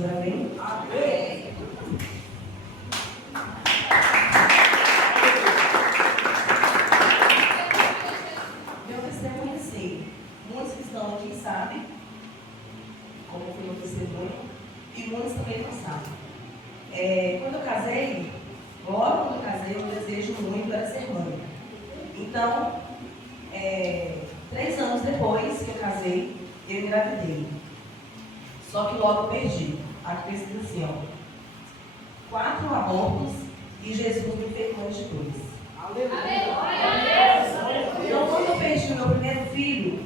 dizer amém? Amém. Meu testemunho, assim, muitos que estão aqui sabem como foi meu testemunho e muitos também não sabem. Quando eu casei, logo quando eu casei, o desejo muito era ser mãe. Então, 3 anos depois que eu casei, eu engravidei. Só que logo eu perdi. Aqui precisa assim, ó. 4 abortos e Jesus me fez mãe de 2. Então, quando eu perdi o meu primeiro filho,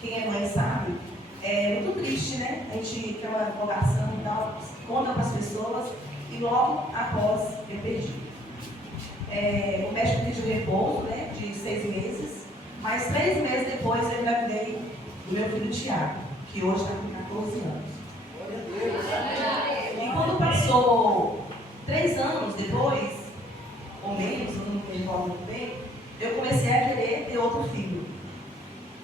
quem é mãe sabe, é muito triste, né? A gente quer uma divulgação e tal, conta para as pessoas e logo após eu perdi. O médico pediu repouso, né, de 6 meses, mas 3 meses depois eu engravidei do meu filho Tiago, que hoje está com 14 anos. E quando passou 3 anos depois, ou menos, eu não me recordo muito bem, eu comecei a querer ter outro filho.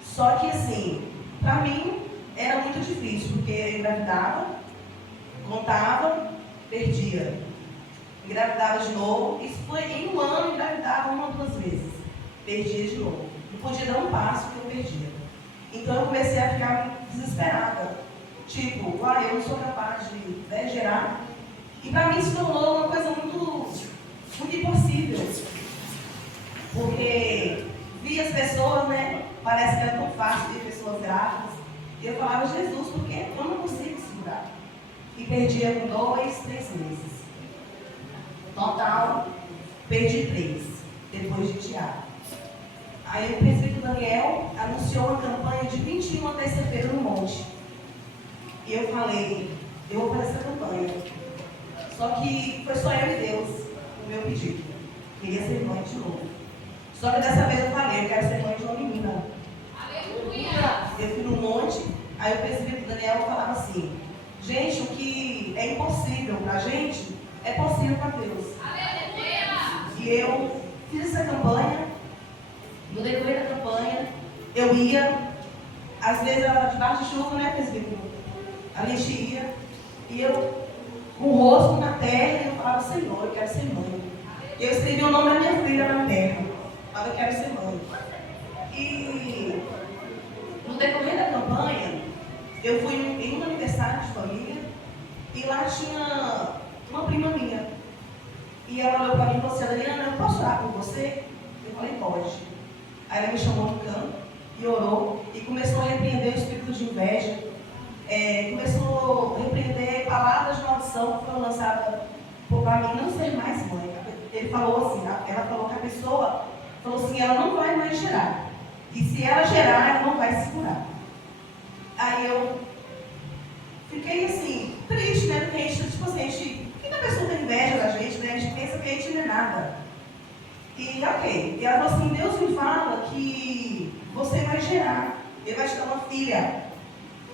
Só que assim, para mim era muito difícil, porque eu engravidava, contava, perdia. Engravidava de novo, isso foi em um ano, engravidava 1 ou 2 vezes. Perdia de novo. Não podia dar um passo que eu perdia. Então eu comecei a ficar desesperada. Tipo, eu não sou capaz de gerar. E para mim se tornou uma coisa muito impossível. Porque vi as pessoas, né? Parece que era tão fácil ver pessoas grávidas. E eu falava, Jesus, porque eu não consigo segurar. E perdia com 2, 3 meses. Total, perdi 3, depois de Tiago. Aí o presbítero Daniel anunciou uma campanha de 21 terça-feira no monte. E eu falei, eu vou fazer essa campanha. Só que foi só eu e Deus, o meu pedido. Queria ser mãe de novo. Só que dessa vez eu falei, eu quero ser mãe de uma menina. Aleluia! Eu fui no monte, aí o presbítero Daniel falava assim, gente, o que é impossível pra gente, é possível para Deus. Aleluia! E eu fiz essa campanha, no decorrer da campanha, eu ia, às vezes era debaixo de chuva, né, presbítero? A gente ia, e eu, com o rosto na terra, eu falava, Senhor, eu quero ser mãe. Eu escrevi o nome da minha filha na terra, falava, eu quero ser mãe. E no decorrer da campanha, eu fui em um aniversário de família, e lá tinha uma prima minha. E ela olhou para mim e falou assim, Adriana, eu posso orar por você? Eu falei, pode. Aí ela me chamou no canto e orou e começou a repreender o espírito de inveja. Começou a repreender palavras de maldição que foram lançadas para mim não ser mais mãe. Ele falou assim, ela falou que a pessoa falou assim, ela não vai mais gerar. E se ela gerar, ela não vai segurar. Aí eu fiquei assim, triste, né? Porque a gente, tipo assim, a pessoa tem inveja da gente, né? A gente pensa que a gente não é nada. E ok. E ela falou assim, Deus me fala que você vai gerar. Ele vai te dar uma filha.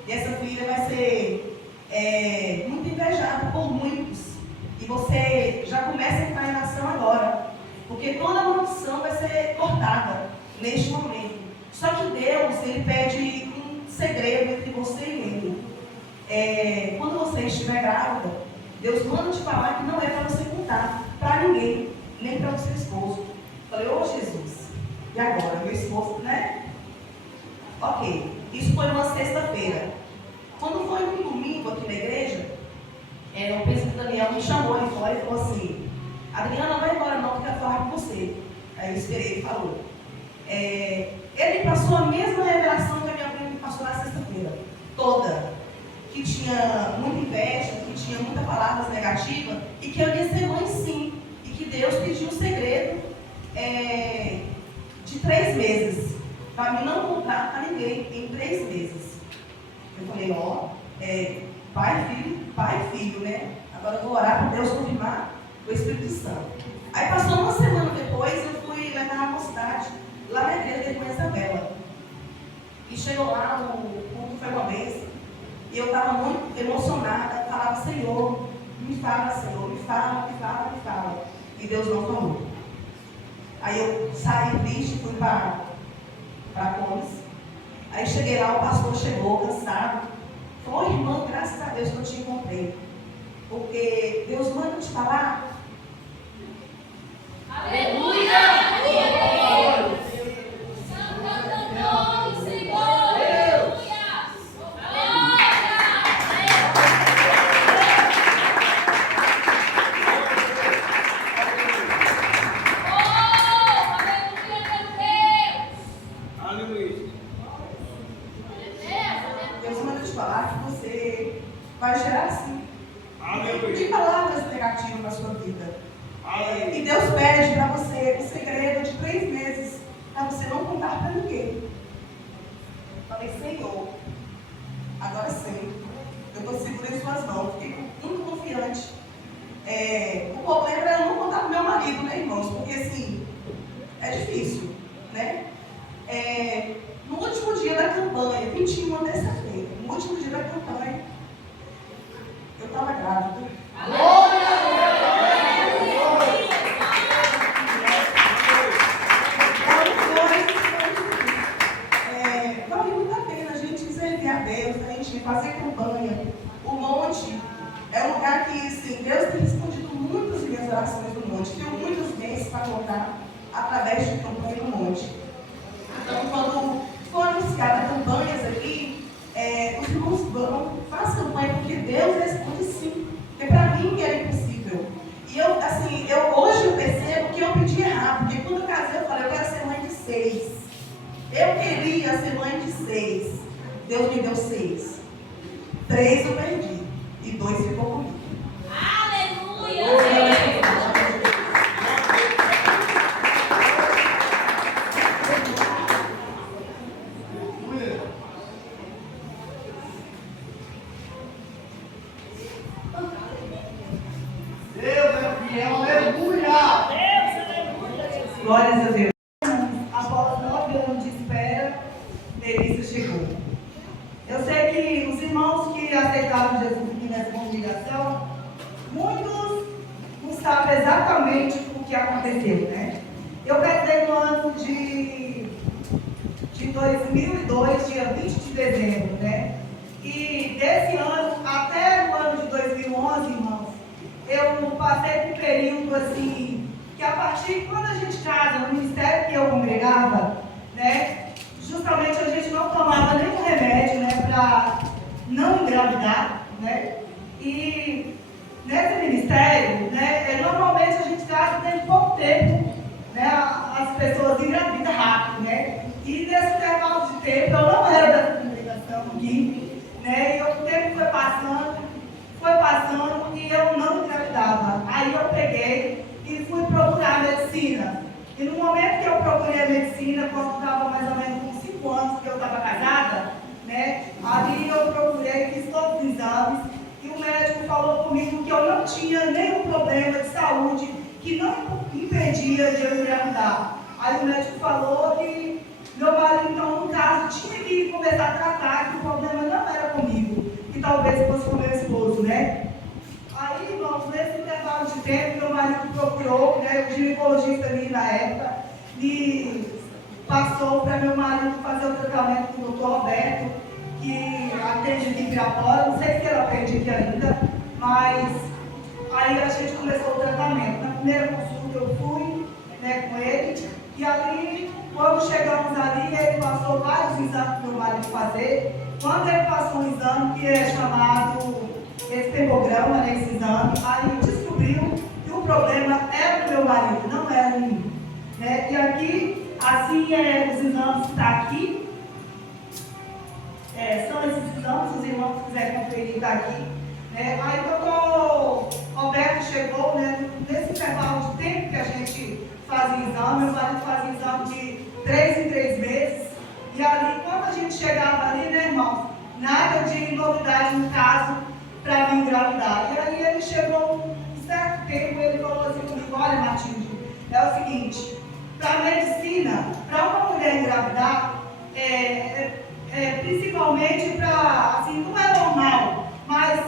E essa filha vai ser muito invejada por muitos. E você já começa a entrar em ação agora. Porque toda maldição vai ser cortada neste momento. Só que Deus, Ele pede um segredo entre você e Ele. Quando você estiver grávida, Deus manda te falar que não é para você contar para ninguém, nem para o seu esposo. Falei, ô Jesus, e agora? Meu esposo, né? Ok, isso foi uma sexta-feira. Quando foi um domingo aqui na igreja, o presbítero Daniel me chamou ali fora e falou assim, Adriana, não vai embora não, que eu quero falar com você. Aí eu esperei, ele falou. Ele passou a mesma revelação que a minha prima me passou na sexta-feira, toda. Que tinha muita inveja, que tinha muitas palavras negativas, e que eu ia ser mãe sim, e que Deus pediu um segredo de 3 meses, para mim não contar a ninguém em 3 meses. Eu falei, pai e filho, né? Agora eu vou orar para Deus confirmar o Espírito Santo. Aí passou uma semana depois, eu fui levar a mocidade, lá na igreja da irmã Isabela. E chegou lá, o culto foi uma vez. E eu estava muito emocionada, falava, Senhor, me fala, Senhor, me fala, me fala, me fala. E Deus não falou. Aí eu saí triste, fui para Comes. Aí cheguei lá, o pastor chegou, cansado. Falou, irmã, graças a Deus que eu te encontrei. Porque Deus manda te falar. Aleluia! Vai gerar assim. De palavras negativas na sua vida. E Deus pede para você um segredo de 3 meses para você não contar para ninguém. Falei, Senhor, agora sei. Eu estou segura em suas mãos. Fiquei muito confiante. O problema era eu não contar para o meu marido, né, irmãos? Porque assim, é difícil, né? No último dia da campanha, 21 terça-feira, no último dia da campanha, eu estava grávida. Vale muito a pena a gente servir a Deus, a gente fazer campanha. O monte é um lugar que, assim, Deus tem respondido muitas minhas orações no monte. Tenho muitos bens para contar através de campanha no monte. Então, quando for anunciada campanhas aqui, os irmãos vão, façam campanha, porque Deus responde sim. Porque para mim era impossível. E hoje eu percebo que eu pedi errado, porque quando eu casei eu falei, eu quero ser mãe de 6. Eu queria ser mãe de 6. Deus me deu 6. 3 eu perdi. E 2 ficou comigo. Aleluia! Glórias a Deus. Após 9 anos de espera, Melissa chegou. Eu sei que os irmãos que aceitaram Jesus aqui nessa congregação, muitos não sabem exatamente o que aconteceu, né? Eu casei no ano de 2002, dia 20 de dezembro, né? E desse ano até o ano de 2011, irmãos, eu passei por um período assim, que a partir de quando a gente casa, no ministério que eu congregava, né, justamente a gente não tomava nenhum remédio, né, para não engravidar, né, e nesse ministério, né, normalmente a gente casa tem pouco tempo, né, as pessoas engravidam rápido, né, e nesse intervalo de tempo, eu não era dessa congregação aqui, né, e o tempo foi passando e eu não engravidava. Aí eu peguei e fui procurar a medicina. E no momento que eu procurei a medicina, quando estava mais ou menos com 5 anos que eu estava casada, né, ali eu procurei, fiz todos os exames, e o médico falou comigo que eu não tinha nenhum problema de saúde que não impedia de eu engravidar. Aí o médico falou que meu marido, então, no caso, tinha que começar a tratar, que o problema não era comigo, que talvez fosse com meu esposo, né? Aí, irmãos, nesse intervalo de tempo, meu marido procurou, né, o ginecologista ali na época, e passou para meu marido fazer o tratamento com o doutor Roberto, que atende aqui em Pirapora, não sei se ele atende aqui ainda, mas aí a gente começou o tratamento. Na primeira consulta eu fui, né, com ele, e ali, quando chegamos ali, ele passou vários exames para o meu marido fazer. Quando ele passou um exame que é chamado espermograma, né, esse exame, aí descobriu que o problema era do meu marido, não era em mim. Né? E aqui, assim, os exames que estão aqui, são esses exames, se os irmãos quiserem conferir, está aqui. Né? Aí o doutor Roberto chegou, né, nesse intervalo de tempo que a gente fazia exame, meu marido fazia exame de 3 em 3 meses, e ali, quando a gente chegava ali, né, irmãos, nada de novidade no caso para me engravidar. E aí ele chegou um certo tempo, ele falou assim comigo, olha, Matilde, é o seguinte, para a medicina, para uma mulher engravidar, principalmente para, assim, não é normal, mas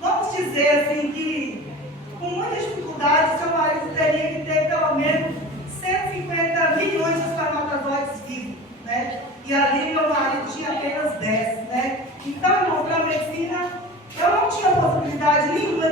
vamos dizer assim que com muitas dificuldades, seu marido teria que ter pelo menos 150 milhões de espermatozoides vivos, né? E ali meu marido tinha apenas 10, né? Então, irmão, para a medicina, eu não tinha possibilidade nenhuma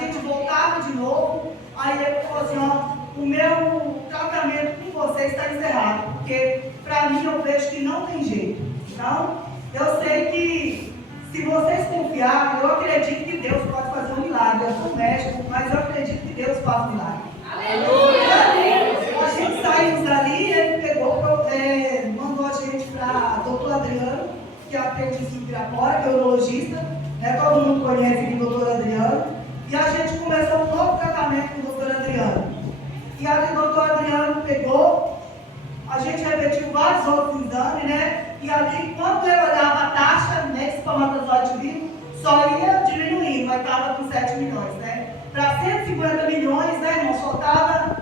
gente voltava de novo, aí ele falou assim, ó, o meu tratamento com você está encerrado, porque para mim eu vejo que não tem jeito. Então, eu sei que se vocês confiarem, eu acredito que Deus pode fazer um milagre. Eu sou médico, mas eu acredito que Deus faz um milagre. Aleluia! A gente saímos dali, ele pegou, mandou a gente para doutor Adriano, que atende em Pirapora, que é urologista, né? Todo mundo conhece aqui o doutor Adriano. E a gente começou um novo tratamento com o doutor Adriano. E aí o doutor Adriano pegou, a gente repetiu vários outros exames, né? E ali, quando eu olhava a taxa, né, de espermatozoide vivo, só ia diminuindo, mas estava com 7 milhões, né? Para 150 milhões, né, irmão, faltava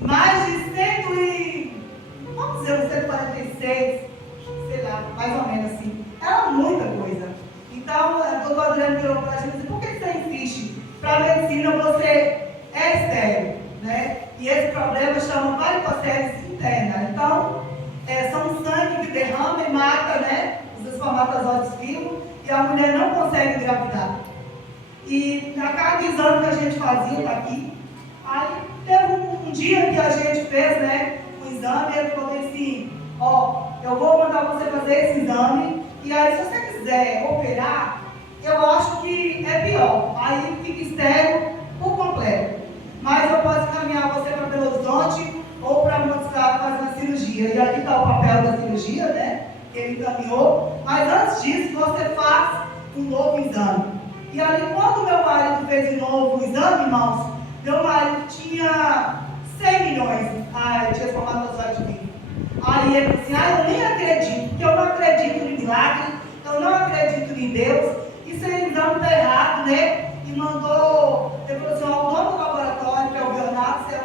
mais de 100 e, vamos dizer, 146, sei lá, mais ou menos assim. Era muita coisa. Então, o doutor Adriano virou para a gente e disse, por que você insiste? Para a medicina você é estéril, né? E esse problema chama varicocele interna. Então, são sangue que derrama e mata, né, os espermatozoides vivos e a mulher não consegue engravidar. E na cada exame que a gente fazia, tá aqui, aí teve um dia que a gente fez, né, o exame, ele falou assim, ó, eu vou mandar você fazer esse exame e aí se você quiser operar, eu acho que é pior, aí fica estéril por completo. Mas eu posso encaminhar você para Belo Horizonte ou para Montes Claros fazer uma cirurgia. E aqui está o papel da cirurgia, né? Que ele encaminhou. Mas antes disso, você faz um novo exame. E ali, quando meu marido fez de novo o exame, irmãos, meu marido tinha 100 milhões. Tinha espermatozoide vivo. Aí ele disse assim, eu nem acredito, porque eu não acredito em milagre, eu não acredito em Deus. Isso aí, exame está errado, né? E mandou, ele falou assim, o dono do laboratório, que é o Leonardo, é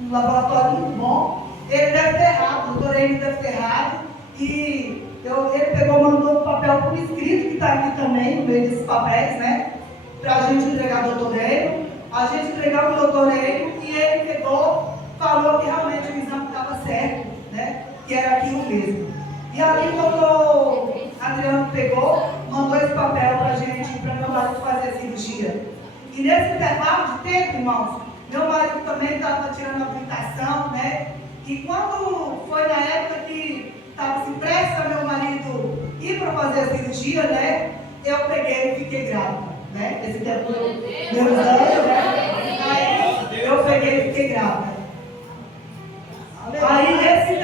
um laboratório muito bom, ele deve ter errado, o doutor Enio deve ter errado, e ele pegou, mandou um papel por escrito, que está aqui também, no meio desses papéis, né, para a gente entregar ao doutor Enio, a gente entregou para o doutor Enio, e ele pegou, falou que realmente o exame estava certo, né, que era aquilo mesmo. E ali o doutor Adriano pegou, mandou esse papel para a gente, para meu marido fazer a cirurgia. E nesse intervalo de tempo, irmãos, meu marido também estava tirando a habilitação, né? E quando foi na época que estava se prestes a meu marido ir para fazer a cirurgia, né? Eu peguei e fiquei grávida, né? Esse tempo meu exame, né? Aí eu peguei e fiquei grávida. Aí nesse